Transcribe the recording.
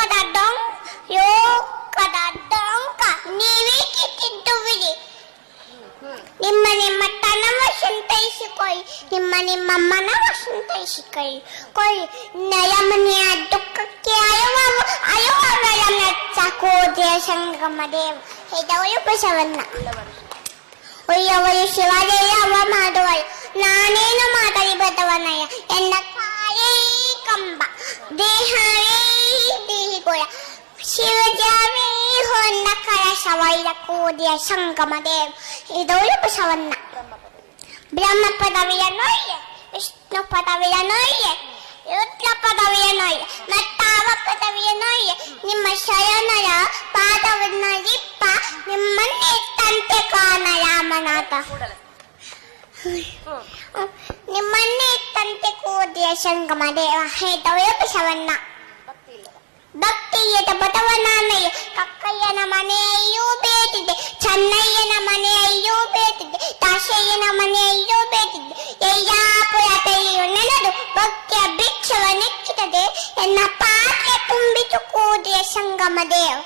ಕದ ಡೊಂಕ ಯೋ ಕದ ಡೊಂಕ ನೀವೇ ಕಿತ್ತಿದ್ದುವಿರಿ. ನಿಮ್ಮ ನಿಮ್ಮ ತನವ ಸಂತೈಸಿಕೊಳ್ಳಿ, ನಿಮ್ಮ ಮನವ ಸಂತೈಸಿಕೊಳ್ಳಿ. ನಯಮನೆಯ ದುಃಖಕ್ಕೆ ಅಯವಾಗಳ ಮೆಚ್ಚಕೋದೆಯ ಸಂಗಮ ದೇವ ಹೇದವಳು ಬಸವಣ್ಣ. ಒಯ್ಯವಳು ಶಿವಜಯ ಅವ ಮಾಡುವಳು, ನಾನೇನು ಮಾತಲಿ ಬದವನಯ್ಯ. ಎನ್ನ ಕಾಯೇ ಕಂಬ ದೇಹವೇ ದೇಹಿಗೋಳ, ಶಿವಜಾವೇ ಹೊನ್ನ ಕಳಶವೈರ ಕೋದೆಯ ಸಂಗಮ ದೇವ ಇದವಳು ಬಸವಣ್ಣ. ಬ್ರಹ್ಮ ಪದವಿಯ ನೋಯ್ಯ, ವಿಷ್ಣು ಪದವಿಯ ನೋಯ್ಯ, ರುದ್ರ ಪದವಿಯ ನೋಯ್ಯ, ಮತ್ತಾವ ಪದವಿಯ ನೋಯ್ಯ. ನಿಮ್ಮ ಶರಣರ ಪಾದವನ್ನರಿಪ್ಪ, ನಿಮ್ಮನ್ನೇ ತಂತೆ ಕಾಣ ರಾಮನಾಥ. ನಿಮ್ಮನ್ನೇ ತಂತೆ ಕೋದೆಯ ಸಂಗಮ ದೇವ ಹೇದವಳು ಬಸವಣ್ಣ. ಭಕ್ತಿಯದ ಬದವನಾನಯ್ಯ, ಕಕ್ಕಯ್ಯನ ಮನೆಯಲ್ಲೂ ಬೇಟಿದೆ, ಚೆನ್ನಯ್ಯನ ಮನೆಯಲ್ಲೂ ಬೇಟಿದೆ, ದಾಸಯ್ಯನ ಮನೆಯಲ್ಲೂ ಬೇಟಿದೆ. ಯಯ್ಯಾಪುರತೆಯು ನೆನೆದು ಭಕ್ತಿಯ ಭಿಕ್ಷವ ನೆಚ್ಚಿದೆ, ಎನ್ನ ಪಾತ್ರೆ ತುಂಬಿತು ಕೋದೆಯ ಸಂಗಮ ದೇವ.